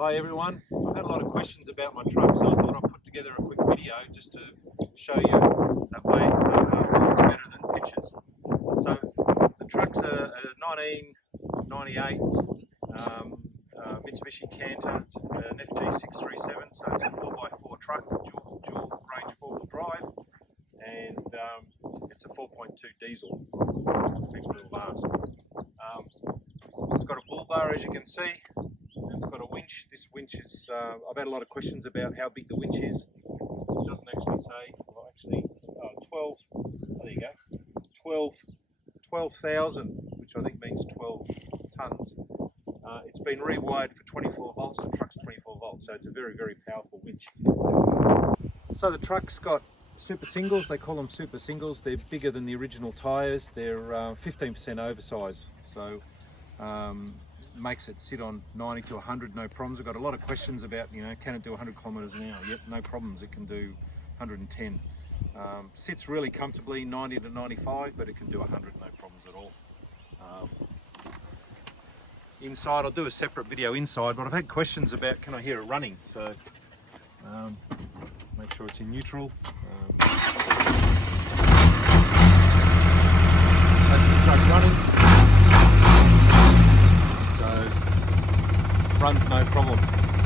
Hi everyone, I've had a lot of questions about my truck, so I thought I'd put together a quick video just to show you that way it's better than pictures. So the truck's a 1998 Mitsubishi Canter, it's an FG637, so it's a 4x4 truck, dual range 4-wheel drive, and it's a 4.2 diesel, big little last. It's got a bull bar, as you can see. It's got a winch. This winch is, I've had a lot of questions about how big the winch is. It doesn't actually say, well actually, 12, there you go, 12,000, which I think means 12 tonnes. It's been rewired for 24 volts, the truck's 24 volts, so it's a very, very powerful winch. So the truck's got super singles, they call them super singles. They're bigger than the original tyres, they're 15% oversize, so makes it sit on 90 to 100, no problems. I've got a lot of questions about, can it do 100 kilometres an hour? Yep, no problems, it can do 110. Sits really comfortably, 90 to 95, but it can do 100, no problems at all. Inside, I'll do a separate video inside, but I've had questions about, can I hear it running? So, make sure it's in neutral. That's the truck running. Runs no problem.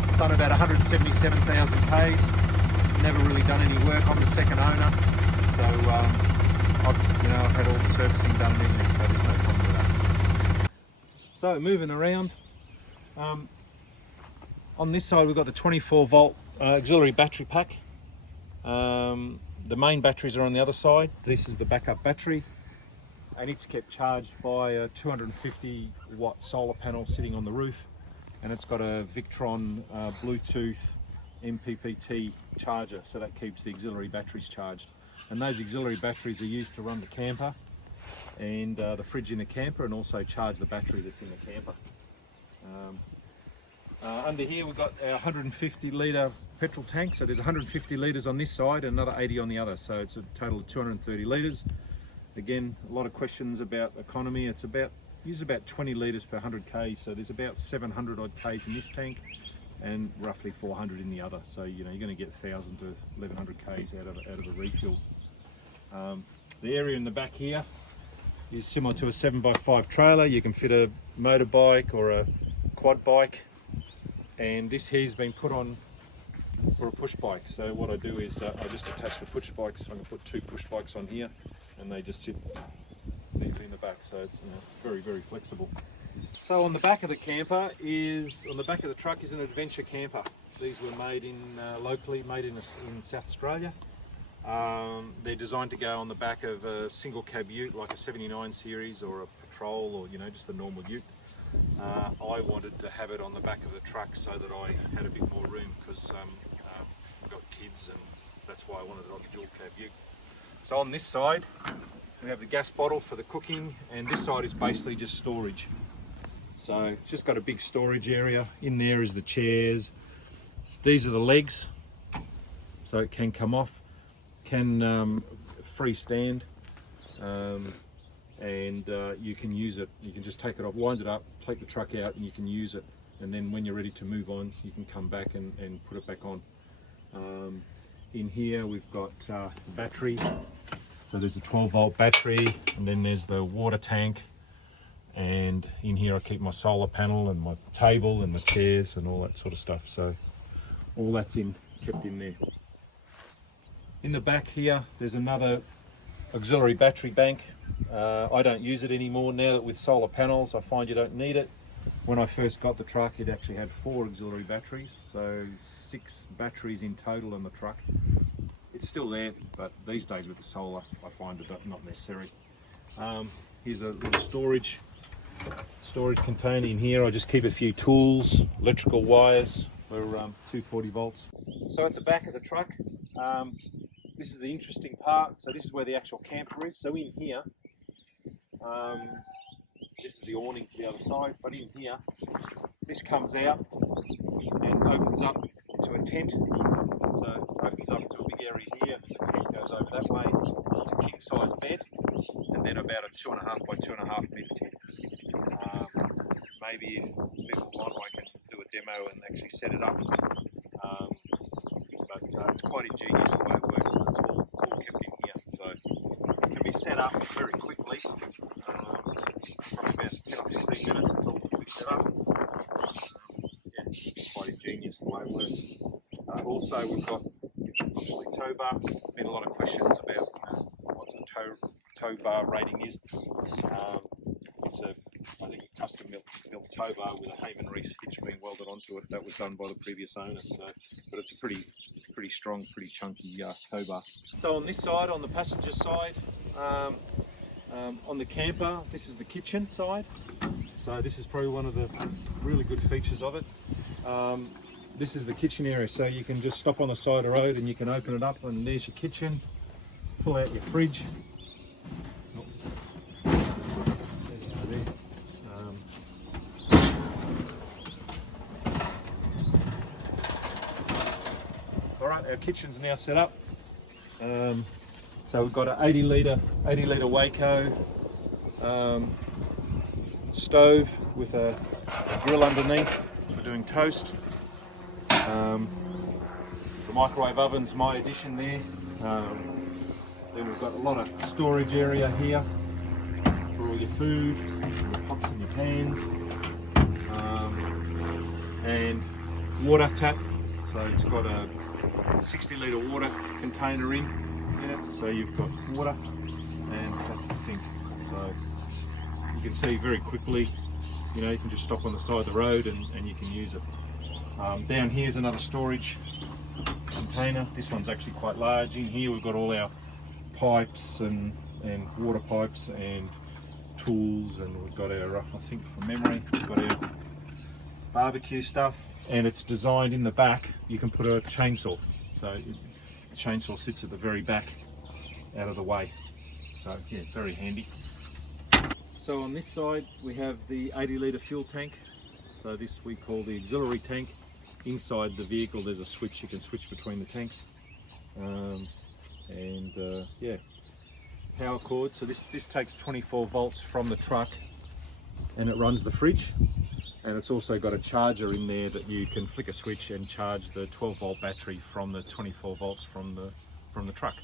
It's done about 177,000 Ks. Never really done any work. I'm the second owner, so I've had all the servicing done and everything, so there's no problem with that. So moving around, on this side we've got the 24 volt auxiliary battery pack. The main batteries are on the other side. This is the backup battery, and it's kept charged by a 250 watt solar panel sitting on the roof. And it's got a Victron Bluetooth MPPT charger, so that keeps the auxiliary batteries charged. And those auxiliary batteries are used to run the camper and the fridge in the camper, and also charge the battery that's in the camper. Under here we've got our 150 litre petrol tank, so there's 150 litres on this side and another 80 on the other, so it's a total of 230 litres. Again, a lot of questions about economy. It's uses about 20 litres per 100 Ks, so there's about 700 odd Ks in this tank and roughly 400 in the other, so you're going to get 1,000 to 1,100 Ks out of a refuel. The area in the back here is similar to a 7x5 trailer. You can fit a motorbike or a quad bike, and this here's been put on for a push bike. So what I do is I just attach the push bikes. I'm going to put 2 push bikes on here, and they just sit neatly in the back, so it's very, very flexible. So on the back of the camper on the back of the truck is an adventure camper. These were made locally, made in South Australia. They're designed to go on the back of a single cab ute like a 79 series or a Patrol, or just a normal ute. I wanted to have it on the back of the truck so that I had a bit more room, because I've got kids, and that's why I wanted it on the dual cab ute. So on this side we have the gas bottle for the cooking, and this side is basically just storage. So it's just got a big storage area. In there is the chairs. These are the legs, so it can come off, can freestand, and you can use it. You can just take it off, wind it up, take the truck out, and you can use it. And then when you're ready to move on, you can come back and put it back on. In here we've got the battery. So there's a 12 volt battery, and then there's the water tank, and in here I keep my solar panel and my table and my chairs and all that sort of stuff. So all that's kept in there. In the back here there's another auxiliary battery bank. I don't use it anymore now that with solar panels I find you don't need it. When I first got the truck it actually had 4 auxiliary batteries, so 6 batteries in total on the truck. It's still there, but these days with the solar, I find it not necessary. Here's a little storage container in here. I just keep a few tools, electrical wires for 240 volts. So at the back of the truck, this is the interesting part. So this is where the actual camper is. So in here, this is the awning to the other side, but in here, this comes out and opens up into a tent. So it opens up to a big area here, the tent goes over that way. It's a king size bed, and then about a 2.5 by 2.5 metre tent. Maybe if people want, I can do a demo and actually set it up. But it's quite ingenious the way it works, and it's all kept in here. So it can be set up very quickly. From about 10 or 15 minutes, it's all fully set up. Yeah, it's quite ingenious the way it works. Also, we've got obviously tow bar. Been a lot of questions about what the tow bar rating is. It's a, I think, a custom built tow bar with a Heyman Reese hitch being welded onto it. That was done by the previous owner. So, but it's a pretty strong, pretty chunky tow bar. So on this side, on the passenger side, on the camper, this is the kitchen side. So this is probably one of the really good features of it. This is the kitchen area, so you can just stop on the side of the road and you can open it up, and there's your kitchen. Pull out your fridge. All right, our kitchen's now set up. So we've got an 80 litre Waco stove with a grill underneath for doing toast. The microwave oven's my addition there. Then we've got a lot of storage area here for all your food, your pots and your pans, and water tap. So it's got a 60 litre water container in it, so you've got water, and that's the sink. So you can see very quickly, you know, you can just stop on the side of the road and you can use it. Down here is another storage container. This one's actually quite large. In here we've got all our pipes and water pipes and tools, and we've got our, I think from memory, we've got our barbecue stuff, and it's designed in the back. You can put a chainsaw, so the chainsaw sits at the very back out of the way. So yeah, very handy. So on this side we have the 80 litre fuel tank. So this we call the auxiliary tank. Inside the vehicle there's a switch, you can switch between the tanks. Yeah, power cord. So this takes 24 volts from the truck and it runs the fridge. And it's also got a charger in there that you can flick a switch and charge the 12 volt battery from the 24 volts from the truck.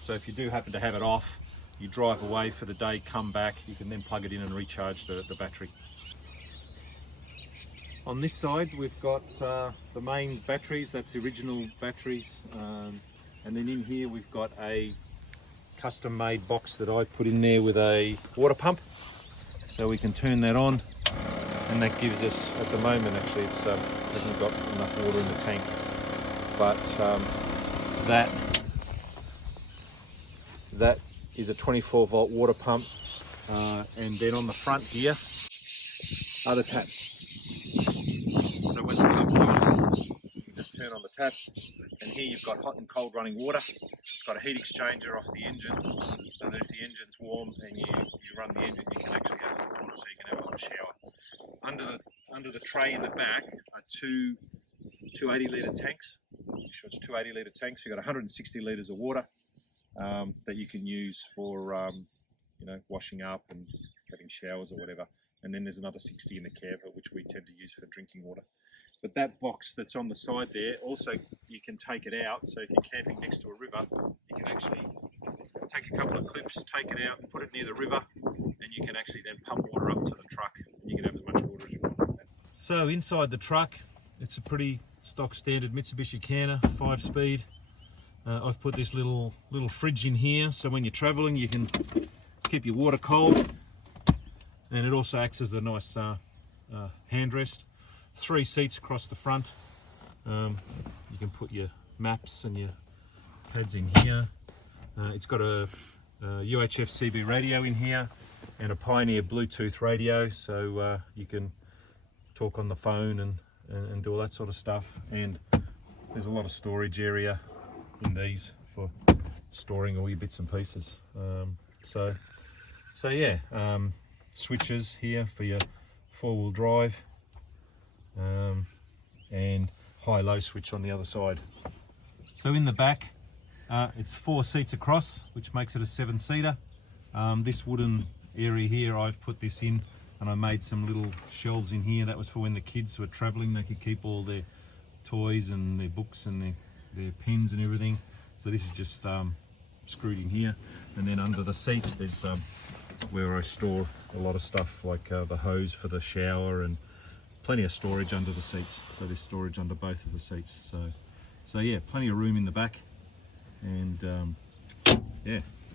So if you do happen to have it off, you drive away for the day, come back, you can then plug it in and recharge the battery. On this side we've got the main batteries, that's the original batteries, and then in here we've got a custom made box that I put in there with a water pump, so we can turn that on, and that gives us, at the moment actually it hasn't got enough water in the tank, but that is a 24 volt water pump, and then on the front here are the taps. So when the pump's on, you can just turn on the taps, and here you've got hot and cold running water. It's got a heat exchanger off the engine, so that if the engine's warm and you run the engine, you can actually have hot water, so you can have a hot shower. Under the tray in the back are two 80 litre tanks. Make sure it's 2 80 litre tanks. You've got 160 litres of water that you can use for you know, washing up and having showers or whatever. And then there's another 60 in the camper, which we tend to use for drinking water. But that box that's on the side there, also you can take it out. So if you're camping next to a river, you can actually take a couple of clips, take it out and put it near the river, and you can actually then pump water up to the truck, and you can have as much water as you want. So inside the truck, it's a pretty stock standard Mitsubishi Canter 5-speed. I've put this little fridge in here, so when you're traveling you can keep your water cold, and it also acts as a nice handrest. 3 seats across the front. You can put your maps and your pads in here. It's got a UHF CB radio in here and a Pioneer Bluetooth radio, so you can talk on the phone and do all that sort of stuff. And there's a lot of storage area in these for storing all your bits and pieces. So yeah, switches here for your 4-wheel drive, and high-low switch on the other side. So in the back, it's 4 seats across, which makes it a 7-seater. This wooden area here, I've put this in and I made some little shelves in here. That was for when the kids were traveling, they could keep all their toys and their books and their pens and everything. So this is just screwed in here, and then under the seats there's where I store a lot of stuff, like the hose for the shower, and plenty of storage under the seats. So there's storage under both of the seats. So yeah, plenty of room in the back, and yeah.